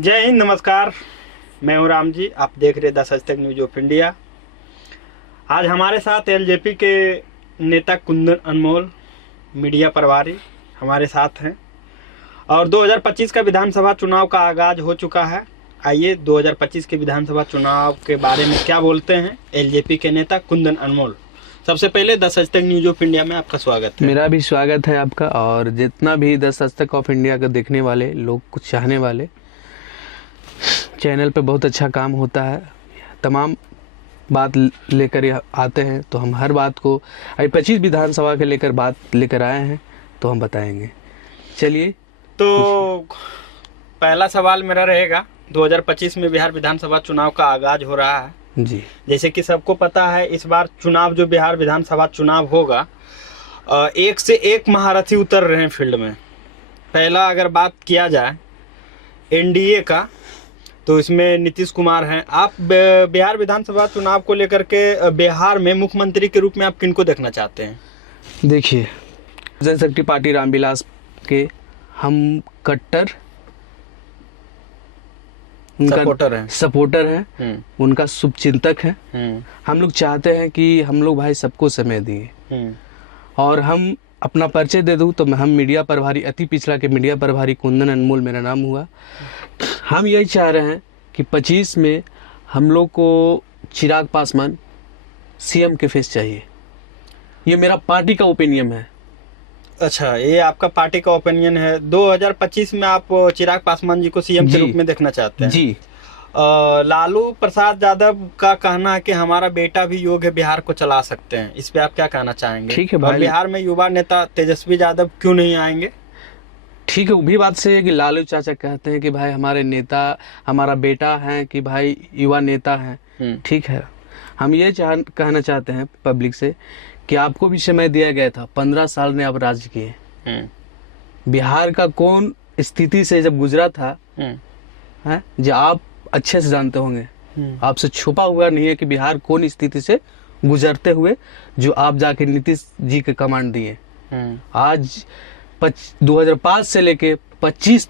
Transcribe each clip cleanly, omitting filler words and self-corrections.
जय हिंद, नमस्कार। मैं हूं राम जी, आप देख रहे 10 आज तक न्यूज ऑफ इंडिया। आज हमारे साथ एलजेपी के नेता कुंदन अनमोल मीडिया प्रभारी हमारे साथ हैं और 2025 का विधानसभा चुनाव का आगाज हो चुका है। आइए 2025 के विधानसभा चुनाव के बारे में क्या बोलते हैं एलजेपी के नेता कुंदन अनमोल। सबसे पहले 10 आज तक न्यूज ऑफ इंडिया में आपका स्वागत है। मेरा भी स्वागत है आपका, और जितना भी 10 आज तक ऑफ इंडिया का देखने वाले लोग, कुछ चाहने वाले, चैनल पे बहुत अच्छा काम होता है। तमाम बात लेकर आते हैं, तो हम हर बात को 25 विधानसभा के लेकर बात लेकर आए हैं, तो हम बताएंगे। चलिए, तो पहला सवाल मेरा रहेगा, 2025 में बिहार विधानसभा चुनाव का आगाज हो रहा है जी। जैसे कि सबको पता है, इस बार चुनाव जो बिहार विधानसभा चुनाव होगा, एक से एक महारथी उतर रहे हैं फील्ड में। पहला अगर बात किया जाए एनडीए का, तो इसमें नीतीश कुमार हैं। आप बिहार विधानसभा चुनाव को लेकर के बिहार में मुख्यमंत्री के रूप में आप किनको देखना चाहते हैं? देखिए, जनशक्ति पार्टी रामविलास के हम कट्टर सपोर्टर हैं, उनका शुभचिंतक हैं। हम लोग चाहते हैं कि हम लोग भाई सबको समय दिए, और हम अपना परिचय दे दूं तो हम मीडिया प्रभारी, अति पिछड़ा के मीडिया प्रभारी कुंदन अनमोल मेरा नाम हुआ। हम यही चाह रहे हैं कि 25 में हम लोग को चिराग पासवान सीएम के फेस चाहिए। ये मेरा पार्टी का ओपिनियन है। अच्छा, ये आपका पार्टी का ओपिनियन है। 2025 में आप चिराग पासवान जी को सीएम के रूप में देखना चाहते हैं? जी। लालू प्रसाद यादव का कहना है कि हमारा बेटा भी योग्य है, बिहार को चला सकते हैं। इस पे आप क्या कहना चाहेंगे? ठीक है भाई। बिहार में युवा नेता तेजस्वी यादव क्यों नहीं आएंगे? ठीक है, वो भी बात सही है कि लालू चाचा कहते हैं कि भाई हमारे नेता हमारा बेटा है, कि भाई युवा नेता है। ठीक है, हम ये कहना चाहते हैं पब्लिक से कि आपको भी समय दिया गया था, 15 साल ने आप राज किए। बिहार का कौन स्थिति से जब गुजरा था है, जो आप अच्छे से जानते होंगे, आपसे छुपा हुआ नहीं है कि बिहार कौन स्थिति से गुजरते हुए जो आप जाके नीतीश जी के कमांड दिए। आज 2005 से लेके 25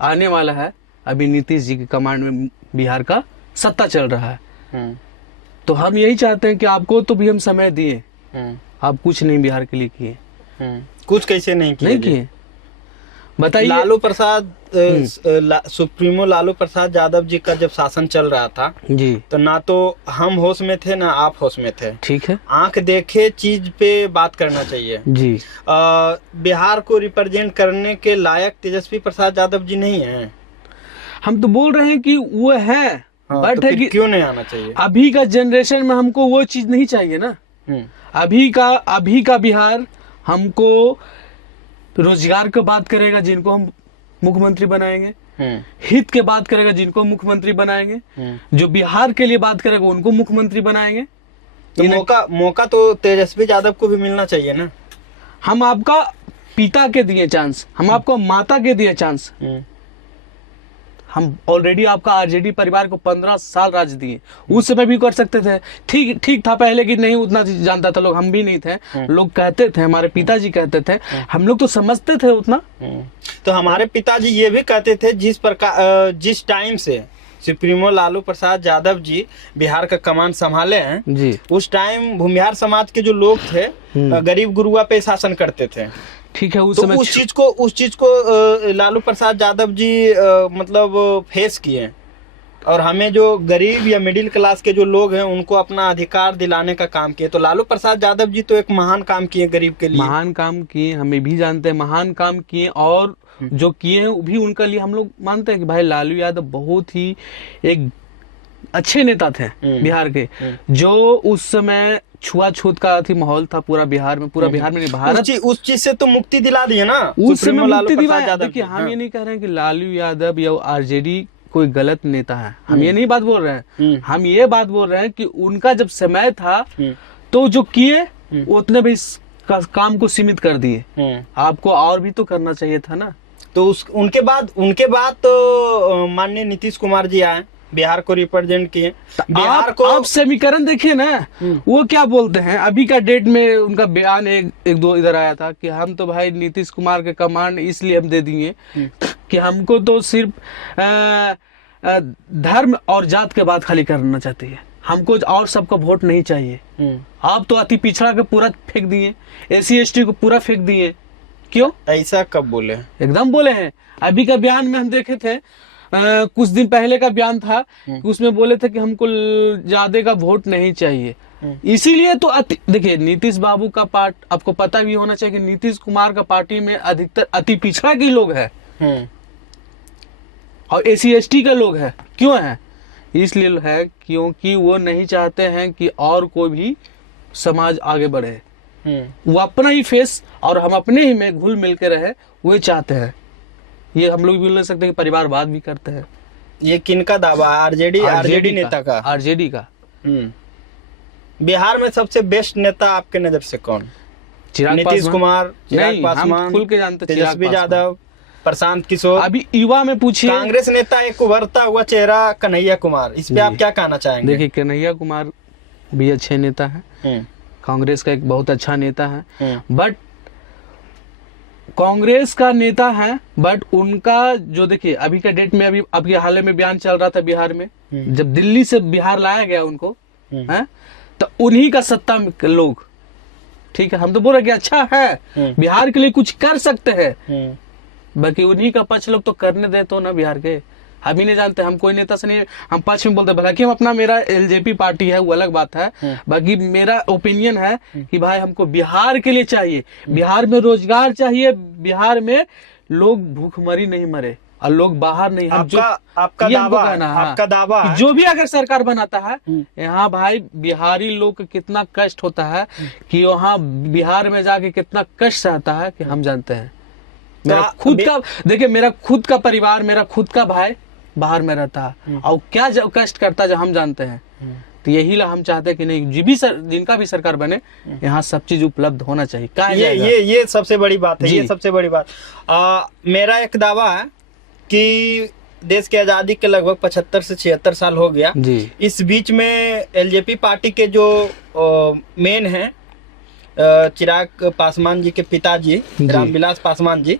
आने वाला है, अभी नीतीश जी के कमांड में बिहार का सत्ता चल रहा है। तो हम यही चाहते हैं कि आपको तो भी हम समय दिए, आप कुछ नहीं बिहार के लिए किए। कुछ कैसे नहीं किए? बताइए। लालू प्रसाद सुप्रीमो लालू प्रसाद यादव जी का जब शासन चल रहा था जी, तो ना तो हम होश में थे ना आप होश में थे। ठीक है, आंख देखे चीज पे बात करना चाहिए जी। बिहार को रिप्रेजेंट करने के लायक तेजस्वी प्रसाद यादव जी नहीं हैं। हम तो बोल रहे हैं कि वो है, बट तो है कि क्यों नहीं आना चाहिए? अभी का जनरेशन में हमको वो चीज नहीं चाहिए ना। अभी का बिहार हमको रोजगार की बात करेगा जिनको हम मुख्यमंत्री बनाएंगे, हित के बात करेगा जिनको मुख्यमंत्री बनाएंगे, जो बिहार के लिए बात करेगा उनको मुख्यमंत्री बनाएंगे। तो मौका तो तेजस्वी यादव को भी मिलना चाहिए ना। हम आपका पिता के दिए चांस, हम आपको माता के दिए चांस। हम ऑलरेडी आपका आरजेडी परिवार को 15 साल राज दिए, उस समय भी कर सकते थे। ठीक था पहले की नहीं उतना जानता था लोग, हम भी नहीं थे। लोग कहते थे, हमारे पिताजी कहते थे, हम लोग तो समझते थे उतना। तो हमारे पिताजी ये भी कहते थे, जिस टाइम से सुप्रीमो लालू प्रसाद यादव जी बिहार का कमान संभाले हैं जी, उस टाइम भूमिहार समाज के जो लोग थे गरीब गुरुआ पे शासन करते थे। ठीक है, उस तो समय उस चीज को लालू प्रसाद यादव जी मतलब फेस किए, और हमें जो गरीब या मिडिल क्लास के जो लोग हैं उनको अपना अधिकार दिलाने का काम किए। तो लालू प्रसाद यादव जी तो एक महान काम किए गरीब के लिए। महान काम किए, हमें भी जानते हैं, महान काम किए, और जो किए हैं वो भी उनका लिए हम लोग मानते हैं कि भाई लालू यादव बहुत ही एक अच्छे नेता थे बिहार के। जो उस समय छुआछूत का माहौल था पूरा बिहार में, नहीं, भारत उस चीज से तो मुक्ति दिला दी है ना उस समय मुक्ति दिलाया। देखिए, हम ये नहीं कह रहे हैं कि लालू यादव या आरजेडी कोई गलत नेता है, हम ये नहीं बात बोल रहे हैं। हम ये बात बोल रहे हैं कि उनका जब समय था तो जो किए उतने भी काम को सीमित कर दिए। आपको और भी तो करना चाहिए था ना। तो उनके बाद तो माननीय नीतीश कुमार जी आए, बिहार को रिप्रेजेंट किए। बिहार को आप समीकरण देखिए ना, वो क्या बोलते हैं। अभी का डेट में उनका बयान एक दो इधर आया था कि हम तो भाई नीतीश कुमार के कमांड इसलिए हम दे दिए कि हमको तो सिर्फ धर्म और जात के बात खाली करना चाहती है, हमको और सबको वोट नहीं चाहिए। आप तो अति पिछड़ा को पूरा फेंक दिए, SC ST को पूरा फेंक दिए, क्यों? ऐसा कब बोले? एकदम बोले हैं। अभी का बयान में हम देखे थे, कुछ दिन पहले का बयान था, उसमें बोले थे कि हमको ज्यादा का वोट नहीं चाहिए। इसीलिए तो देखिए, नीतीश बाबू का पार्ट आपको पता भी होना चाहिए कि नीतीश कुमार का पार्टी में अधिकतर अति पिछड़ा के लोग हैं और SC ST के लोग हैं। क्यों है? इसलिए है क्योंकि वो नहीं चाहते हैं कि और कोई भी समाज आगे बढ़े। वो अपना ही फेस और हम अपने ही में घुल मिल के रहे, वो चाहते हैं। ये हम लोग भी बोल सकते हैं कि परिवारवाद भी करते हैं। ये किनका दावा? आरजेडी नेता का? आरजेडी का। बिहार में सबसे बेस्ट नेता आपके नजर से कौन? नीतीश कुमार, चिराग पासवान, खुल के जानते, तेजस्वी यादव, प्रशांत किशोर। अभी युवा में पूछिए, कांग्रेस नेता एक उभरता हुआ चेहरा कन्हैया कुमार, इस पे आप क्या कहना चाहेंगे? देखिए, कन्हैया कुमार भी अच्छे नेता हैं, कांग्रेस का एक बहुत अच्छा नेता है, बट कांग्रेस का नेता है, बट उनका जो देखिए अभी के डेट में, अभी हाल में बयान चल रहा था बिहार में, जब दिल्ली से बिहार लाया गया उनको, है तो उन्हीं का सत्ता में लोग, ठीक है, हम तो बोल रहे कि अच्छा है, बिहार के लिए कुछ कर सकते हैं, बाकी उन्हीं का पक्ष लोग तो करने दे तो ना बिहार के। हम ही नहीं जानते, हम कोई नेता से नहीं, हम पक्ष में बोलते, हालांकि हम अपना, मेरा LJP पार्टी है, वो अलग बात है, बाकी मेरा ओपिनियन है कि भाई हमको बिहार के लिए चाहिए, बिहार में रोजगार चाहिए, बिहार में लोग भूखमरी नहीं मरे और लोग बाहर नहीं। आपका दावा है, जो भी अगर सरकार बनाता है यहाँ भाई बिहारी लोग को कितना कष्ट होता है कि वहाँ बिहार में जाके कितना कष्ट सहता है कि हम जानते हैं। मेरा खुद का, देखिए मेरा खुद का परिवार, मेरा खुद का भाई बाहर में रहता है और क्या कष्ट करता है जो हम जानते हैं। तो यही ला हम चाहते हैं कि नहीं, जिनका भी सरकार बने यहाँ सब चीज उपलब्ध होना चाहिए। ये सबसे बड़ी बात है, ये सबसे बड़ी बात। मेरा एक दावा है कि देश की आजादी के लगभग 75 से 76 साल हो गया जी। इस बीच में LJP पार्टी के जो मेन हैं चिराग पासवान जी के पिताजी रामविलास पासवान जी,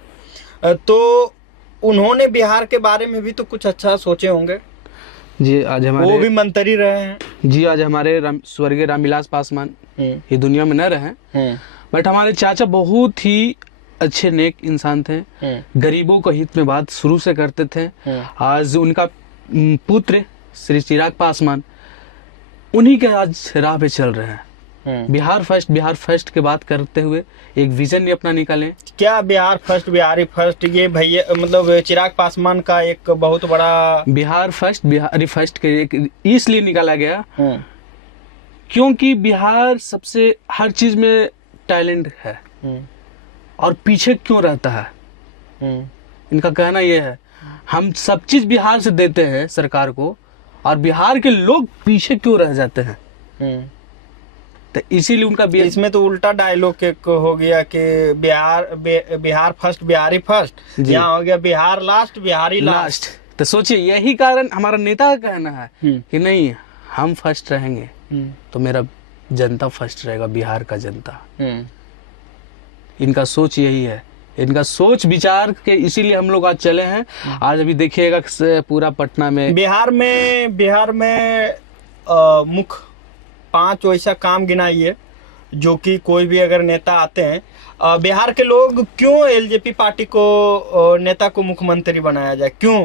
तो उन्होंने बिहार के बारे में भी तो कुछ अच्छा सोचे होंगे जी। आज हमारे, वो भी मंत्री रहे हैं जी। आज हमारे स्वर्गीय रामविलास पासवान ये दुनिया में न रहे, बट हमारे चाचा बहुत ही अच्छे नेक इंसान थे, गरीबों का हित में बात शुरू से करते थे। आज उनका पुत्र श्री चिराग पासवान उन्हीं के आज राह पे चल रहे हैं। बिहार फर्स्ट के बात करते हुए एक विजन अपना निकाले। क्या बिहार फर्स्ट, बिहारी फर्स्ट, ये भैया मतलब चिराग पासवान का एक बहुत बड़ा बिहार फर्स्ट, बिहारी फर्स्ट के एक इसलिए निकाला गया क्योंकि बिहार सबसे हर चीज में टैलेंट है और पीछे क्यों रहता है। इनका कहना यह है, हम सब चीज बिहार से देते हैं सरकार को और बिहार के लोग पीछे क्यों रह जाते हैं। तो इसीलिए उनका इसमें तो उल्टा डायलॉग एक हो गया कि बिहार फर्स्ट, बिहारी फर्स्ट, यहाँ हो गया बिहार लास्ट, बिहारी लास्ट। तो सोचिए, यही कारण हमारा नेता का कहना है कि नहीं, हम फर्स्ट रहेंगे तो मेरा जनता फर्स्ट रहेगा, बिहार का जनता। इनका सोच यही है, इनका सोच विचार के इसीलिए हम लोग आज चले हैं। आज अभी देखिएगा पूरा पटना में, बिहार में मुख्य 5 वैसा काम गिनाइए जो कि कोई भी अगर नेता आते हैं, बिहार के लोग क्यों LJP पार्टी को नेता को मुख्यमंत्री बनाया जाए, क्यों,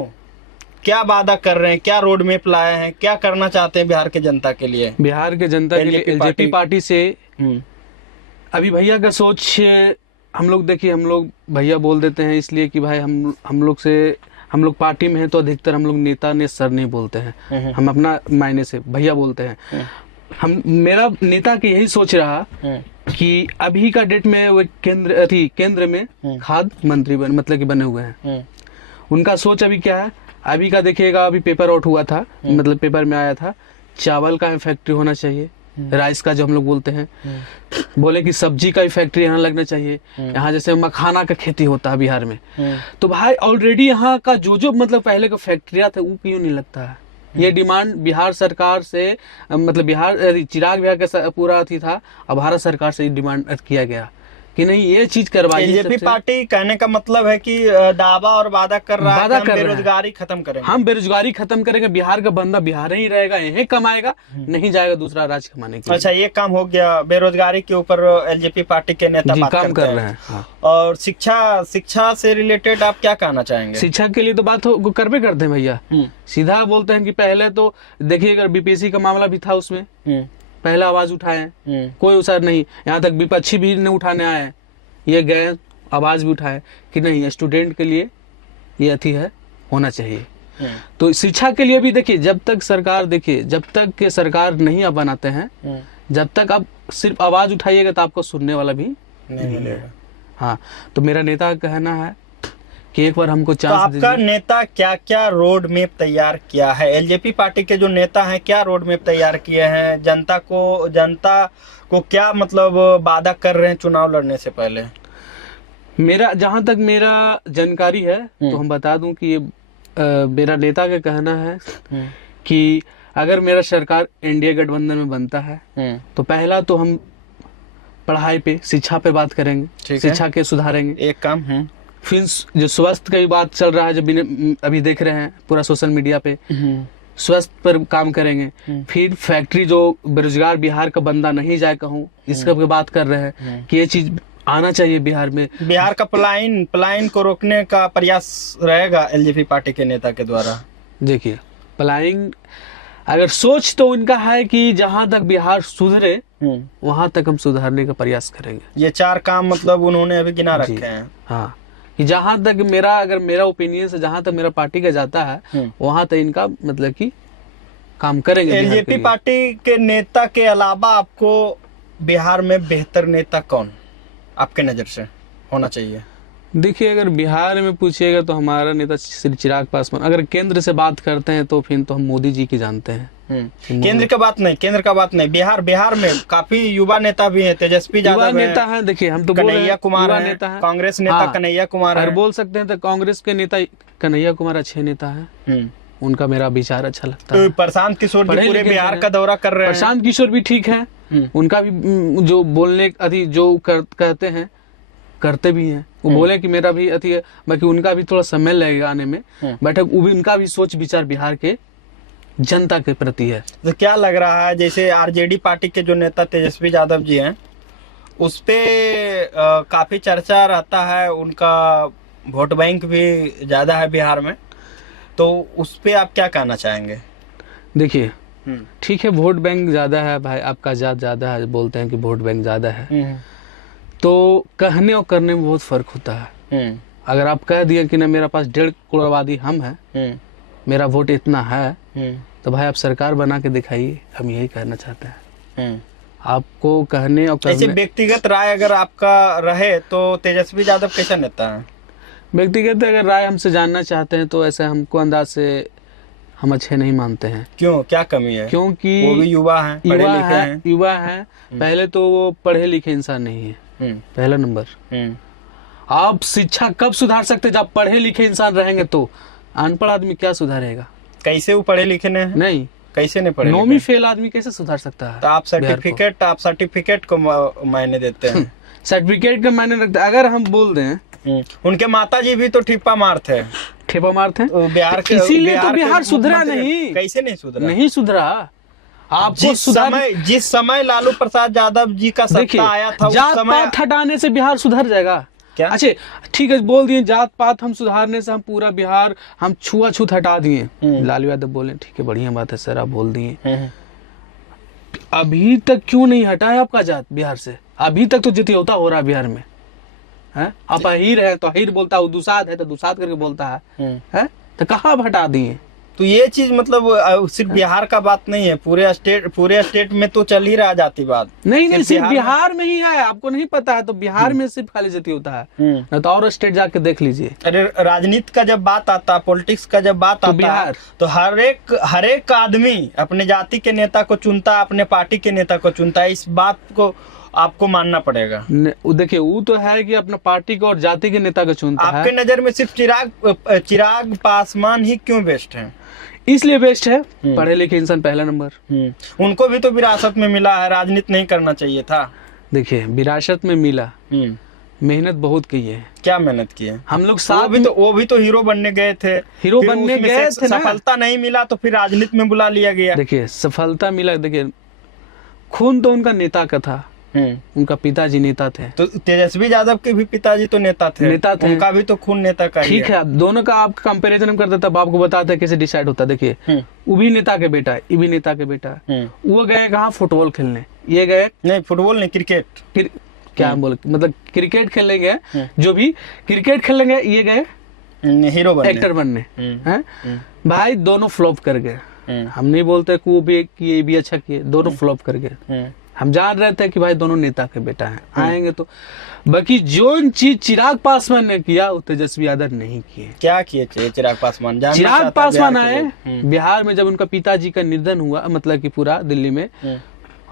क्या वादा कर रहे हैं, क्या रोड मैप लाए हैं, क्या करना चाहते हैं बिहार के जनता के लिए? बिहार के जनता के लिए LJP पार्टी से अभी भैया का सोच, हम लोग देखिए, हम लोग भैया बोल देते हैं इसलिए कि भाई हम लोग पार्टी में हैं तो अधिकतर हम लोग नेता ने सर नहीं बोलते हैं, हम अपना मायने से भैया बोलते हैं। मेरा नेता की यही सोच रहा कि अभी का डेट में वो केंद्र में खाद्य मंत्री मतलब कि बने हुए हैं। उनका सोच अभी क्या है, अभी का देखिएगा, अभी पेपर आउट हुआ था, मतलब पेपर में आया था, चावल का फैक्ट्री होना चाहिए, राइस का जो हम लोग बोलते हैं, बोले कि सब्जी का फैक्ट्री यहाँ लगना चाहिए। यहाँ जैसे मखाना का खेती होता है बिहार में, तो भाई ऑलरेडी यहाँ का जो मतलब पहले का फैक्ट्रिया थे वो क्यों नहीं लगता है। ये डिमांड बिहार सरकार से, मतलब बिहार चिराग भैया का पूरा थी था, अब भारत सरकार से डिमांड किया गया कि नहीं ये चीज करवाइए। एलजेपी पार्टी कहने का मतलब है कि दावा और वादा कर रहा है कि हम बेरोजगारी खत्म करेंगे, हम बेरोजगारी खत्म करेंगे, बिहार का बंदा बिहार ही रहेगा, यही कमाएगा, नहीं जाएगा दूसरा राज्य कमाने के लिए। अच्छा, ये काम हो गया। बेरोजगारी के ऊपर एलजेपी पार्टी के नेता बात काम कर रहे हैं। हाँ। और शिक्षा से रिलेटेड आप क्या कहना चाहेंगे? शिक्षा के लिए तो बात करबे करते हैं भैया, सीधा बोलते हैं कि पहले तो देखिए अगर बीपीएससी का मामला भी था उसमें पहला आवाज उठाए, कोई असर नहीं, यहाँ तक विपक्षी भी नहीं उठाने आए, ये गए आवाज भी उठाए कि नहीं स्टूडेंट के लिए ये अथी है, होना चाहिए। तो शिक्षा के लिए भी देखिए जब तक के सरकार नहीं अब बनाते हैं, जब तक आप सिर्फ आवाज उठाइएगा तो आपको सुनने वाला भी नहीं मिलेगा। हाँ, तो मेरा नेता का कहना है कि एक बार हमको चांस दीजिए। तो आपका नेता क्या क्या रोड मैप तैयार किया है? एलजेपी पार्टी के जो नेता हैं क्या रोड मैप तैयार किए हैं? जनता को क्या मतलब वादा कर रहे हैं चुनाव लड़ने से पहले? मेरा जहां तक मेरा जानकारी है तो हम बता दूं कि ये मेरा नेता का कहना है कि अगर मेरा सरकार एनडीए गठबंधन में बनता है तो पहला तो हम पढ़ाई पे, शिक्षा पे बात करेंगे, शिक्षा के सुधारेंगे एक काम है। फिर जो स्वास्थ्य का भी बात चल रहा है, जब अभी देख रहे हैं पूरा सोशल मीडिया पे, स्वास्थ्य पर काम करेंगे। फिर फैक्ट्री जो बेरोजगार बिहार का बंदा नहीं जाए कहूँ, इसका भी बात कर रहे हैं कि ये चीज आना चाहिए बिहार में। बिहार का पलायन को रोकने का प्रयास रहेगा एलजेपी पार्टी के नेता के द्वारा। देखिए पलायन अगर सोच तो उनका है कि जहां तक बिहार सुधरे वहां तक हम सुधारने का प्रयास करेंगे। ये 4 काम मतलब उन्होंने अभी गिना रखे हैं। हाँ, कि जहां तक मेरा ओपिनियन से जहां तक मेरा पार्टी का जाता है वहां तक इनका मतलब कि काम करेंगे। एलजेपी पार्टी के नेता के अलावा आपको बिहार में बेहतर नेता कौन आपके नजर से होना चाहिए? देखिए अगर बिहार में पूछिएगा तो हमारा नेता श्री चिराग पासवान। अगर केंद्र से बात करते हैं तो फिर तो हम मोदी जी की जानते हैं। केंद्र का बात नहीं, बिहार में काफी युवा नेता भी हैं, तेजस्वी यादव नेता है। देखिए हम तो कन्हैया कुमार नेता है, कांग्रेस नेता कन्हैया कुमार है। बोल सकते हैं तो कांग्रेस के नेता कन्हैया कुमार अच्छे नेता है, उनका मेरा विचार अच्छा लगता है। प्रशांत किशोर जी पूरे बिहार का दौरा कर रहे हैं। प्रशांत किशोर भी ठीक है, उनका भी जो बोलने अति जो कहते हैं करते भी हैं। वो बोले कि मेरा भी अति है, बाकी उनका भी थोड़ा समय लगेगा आने में, बट उनका भी सोच विचार बिहार के जनता के प्रति है। तो क्या लग रहा है जैसे आरजेडी पार्टी के जो नेता तेजस्वी यादव जी हैं उस पे काफी चर्चा रहता है, उनका वोट बैंक भी ज्यादा है बिहार में, तो उस पे आप क्या कहना चाहेंगे? देखिए ठीक है, वोट बैंक ज्यादा है भाई, आपका जात ज्यादा है, बोलते हैं कि वोट बैंक ज्यादा है, तो कहने और करने में बहुत फर्क होता है। अगर आप कह दिए कि ना मेरा पास 1.5 करोड़ आबादी हम है, मेरा वोट इतना है, तो भाई आप सरकार बना के दिखाइए, हम यही कहना चाहते हैं। आपको कहने और करने। ऐसे व्यक्तिगत राय अगर आपका रहे तो तेजस्वी यादव कैसा नेता है? व्यक्तिगत अगर राय हमसे जानना चाहते हैं तो ऐसे हमको अंदाज से हम अच्छे नहीं मानते हैं। क्यों, क्या कमी है? क्योंकि वो भी युवा हैं, पढ़े लिखे हैं। युवा है, पहले तो वो पढ़े लिखे इंसान नहीं है, पहला नंबर। आप शिक्षा कब सुधार सकते जब पढ़े लिखे इंसान रहेंगे? तो अनपढ़ आदमी क्या सुधारेगा? कैसे वो पढ़े लिखे नहीं? कैसे नहीं पढ़े? 9वीं फेल आदमी कैसे सुधार सकता है? तो आप सर्टिफिकेट को मायने देते हैं। सर्टिफिकेट का मायने रखते। अगर हम बोल दें उनके माता जी भी तो ठिप्पा मार थे बिहार के, इसीलिए तो बिहार सुधरा नहीं। कैसे नहीं सुधरा? नहीं सुधरा। आपको जिस समय लालू प्रसाद यादव जी का सत्ता आया था, जात पात हटाने से बिहार सुधर जाएगा क्या? अच्छा ठीक है, बोल दिए जात पात हम सुधारने से हम पूरा बिहार हम छुआछूत हटा दिए। लालू यादव बोले ठीक है, बढ़िया बात है सर, आप बोल दिए। अभी तक क्यों नहीं हटा है आपका जात बिहार से? अभी तक तो जितियोता हो रहा है बिहार में है। आप अहीर है तो अहीर बोलता है, दुसाद है तो दुसाद करके बोलता है, तो कहाँ आप हटा दिए? तो ये चीज मतलब सिर्फ बिहार का बात नहीं है, पूरे स्टेट में तो चल ही रहा जाति बात। नहीं सिर्फ बिहार में ही है, आपको नहीं पता है? तो बिहार में सिर्फ खाली जाति होता है, न तो और स्टेट जाके देख लीजिए। अरे राजनीति का जब बात आता है, पॉलिटिक्स का जब बात आता है, तो हर एक आदमी अपने जाति के नेता को चुनता है, अपने पार्टी के नेता को चुनता है। इस बात को आपको मानना पड़ेगा। देखिए वो तो है कि अपना पार्टी को और जाति के नेता को चुनता है। आपके नजर में सिर्फ चिराग पासवान ही क्यों बेस्ट है? इसलिए बेस्ट है, पढ़े लिखे इंसान पहला नंबर। उनको भी तो विरासत में मिला है, राजनीति नहीं करना चाहिए था। देखिए विरासत में मिला, मेहनत बहुत की है। क्या मेहनत की है? हम लोग साथ वो भी तो हीरो बनने गए थे। हीरो फिर बनने उसमें गए थे ना। सफलता नहीं मिला तो फिर राजनीति में बुला लिया गया। देखिए सफलता मिला, देखिए खून तो उनका नेता का था, उनका पिताजी नेता थे। तो तेजस्वी यादव के भी पिताजी तो नेता थे। उनका भी तो खून नेता का ही ठीक है, दोनों का आप कंपैरिजन हम करते तब आपको बताते हैं कैसे डिसाइड होता है। देखिए वो भी नेता के बेटा है, ये भी नेता के बेटा है। वो गए कहाँ फुटबॉल खेलने, ये गए नहीं फुटबॉल नहीं क्रिकेट। क्या बोले, मतलब क्रिकेट खेलने गए, जो भी क्रिकेट खेलने गए, ये गए हीरो बनने, एक्टर बनने हैं। भाई दोनों फ्लॉप कर गए। हम नहीं बोलते कि वो भी ये भी अच्छा किए, दोनों फ्लॉप कर गए। हम जान रहे थे कि भाई दोनों नेता के बेटा हैं, आएंगे तो। बाकी जो चीज चिराग पासवान ने किया वो तेजस्वी यादव नहीं किए। क्या किए चिराग पासवान? चिराग पासवान आए बिहार में, जब उनका पिताजी का निधन हुआ, मतलब कि पूरा दिल्ली में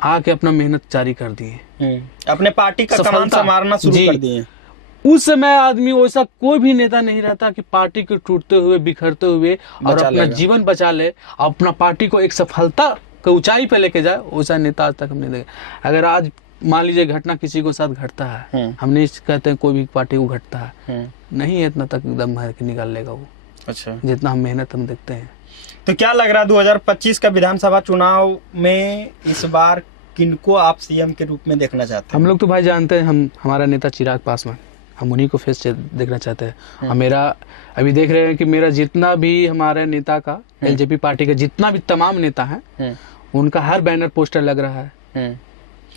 आके अपना मेहनत जारी कर दिए, अपने पार्टी का कमान संभालना शुरू कर दिए। उस समय आदमी वैसा कोई भी नेता नहीं रहता कि पार्टी को टूटते हुए बिखरते हुए और अपना जीवन बचा ले, अपना पार्टी को एक सफलता को ऊंचाई पे लेके जाए, वैसा नेता आज तक हमने देखा। अगर आज मान लीजिए घटना किसी को साथ घटता है, हम नहीं कहते हैं कोई भी पार्टी को घटता है, नहीं है इतना तक एकदम है कि निकाल लेगा वो। अच्छा, जितना हम मेहनत हम देखते हैं। तो क्या लग रहा है 2025 का विधानसभा चुनाव में इस बार किनको आप सीएम के रूप में देखना चाहते हैं? हम लोग तो भाई जानते हैं, हमारा नेता चिराग पासवान, हम उन्हीं को फेस देखना चाहते हैं। और मेरा अभी देख रहे हैं कि मेरा जितना भी हमारे नेता का एलजेपी पार्टी का जितना भी तमाम नेता है, उनका हर बैनर पोस्टर लग रहा है।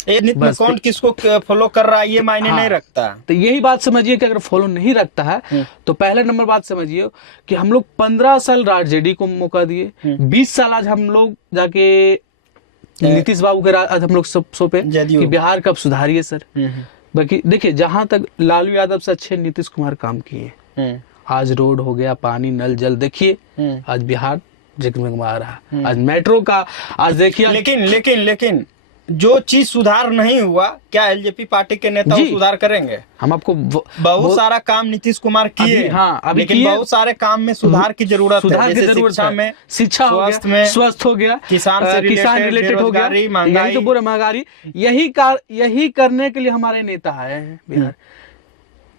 कौन किसको फॉलो कर रहा है ये मायने नहीं रखता। तो यही बात समझिए कि अगर फॉलो नहीं रखता है तो पहले नंबर बात समझिए कि हम लोग 15 साल आरजेडी को मौका दिए, 20 साल आज हम लोग जाके नीतीश बाबू के आज हम लोग सौंपे कि बिहार कब सुधारिए सर। बाकी देखिए जहां तक लालू यादव से अच्छे नीतीश कुमार काम किए, आज रोड हो गया, पानी नल जल देखिए, आज बिहार जगमगा रहा, आज मेट्रो का आज देखिए। लेकिन जो चीज सुधार नहीं हुआ, क्या एलजेपी पार्टी के नेता सुधार करेंगे? हम आपको बहुत सारा काम नीतीश कुमार किए, अभी लेकिन बहुत सारे काम में सुधार की जरूरत है। जैसे शिक्षा में, स्वास्थ्य हो गया, किसान रिलेटेड हो गया, यही तो पूरा महंगाई, यही करने के लिए हमारे नेता आए हैं बिहार।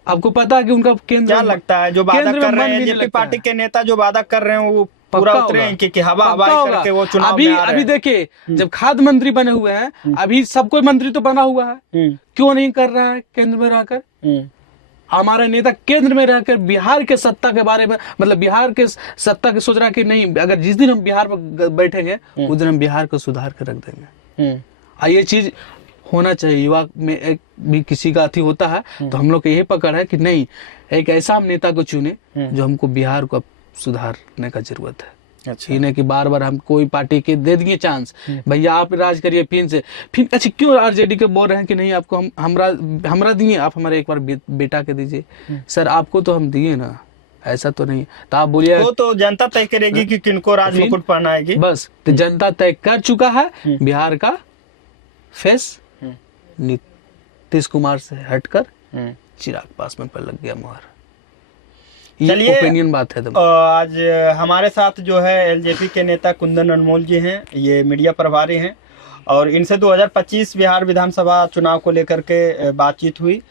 आपको पता है कि उनका केंद्र क्या लगता है जो वादा कर रहे हैं एलजेपी पार्टी के नेता, जो वादा कर रहे हैं वो पूरा उतरे हैं कि हवा करके वो चुनाव में आ रहे हैं? अभी देखिए जब खाद्य मंत्री बने हुए हैं, अभी सब कोई मंत्री तो बना हुआ है, क्यों नहीं कर रहा है केंद्र में रहकर? हमारा नेता केंद्र में रहकर बिहार के सत्ता के बारे में, मतलब बिहार के सत्ता के सोच रहा है कि नहीं, अगर जिस दिन हम बिहार में बैठेंगे उस दिन हम बिहार को सुधार कर रख देंगे। ये चीज होना चाहिए। युवा में एक भी किसी का अति होता है तो हम लोग को यही पकड़ है कि नहीं, एक ऐसा हम नेता को चुने जो हमको बिहार को सुधारने का जरूरत है। अच्छा, नहीं कि बार बार हम कोई पार्टी के दे दिए चांस, भैया आप राज करिए फिर अच्छा क्यों आरजेडी के बोल रहे हैं कि नहीं आपको हम हमरा दिए, आप हमारे एक बार बेटा के दीजिए। सर आपको तो हम दिए ना, ऐसा तो नहीं। तो आप बोलिए वो तो जनता तय करेगी कि किनको राज मुकुट पहनाएगी, बस तो जनता तय कर चुका है। बिहार का फेस नीतीश कुमार से हटकर चिराग पासवान पर लग गया मोहर। चलिए ओपिनियन बात है। आज हमारे साथ जो है एलजेपी के नेता कुंदन अनमोल जी हैं, ये मीडिया प्रभारी हैं, और इनसे 2025 बिहार विधानसभा चुनाव को लेकर के बातचीत हुई।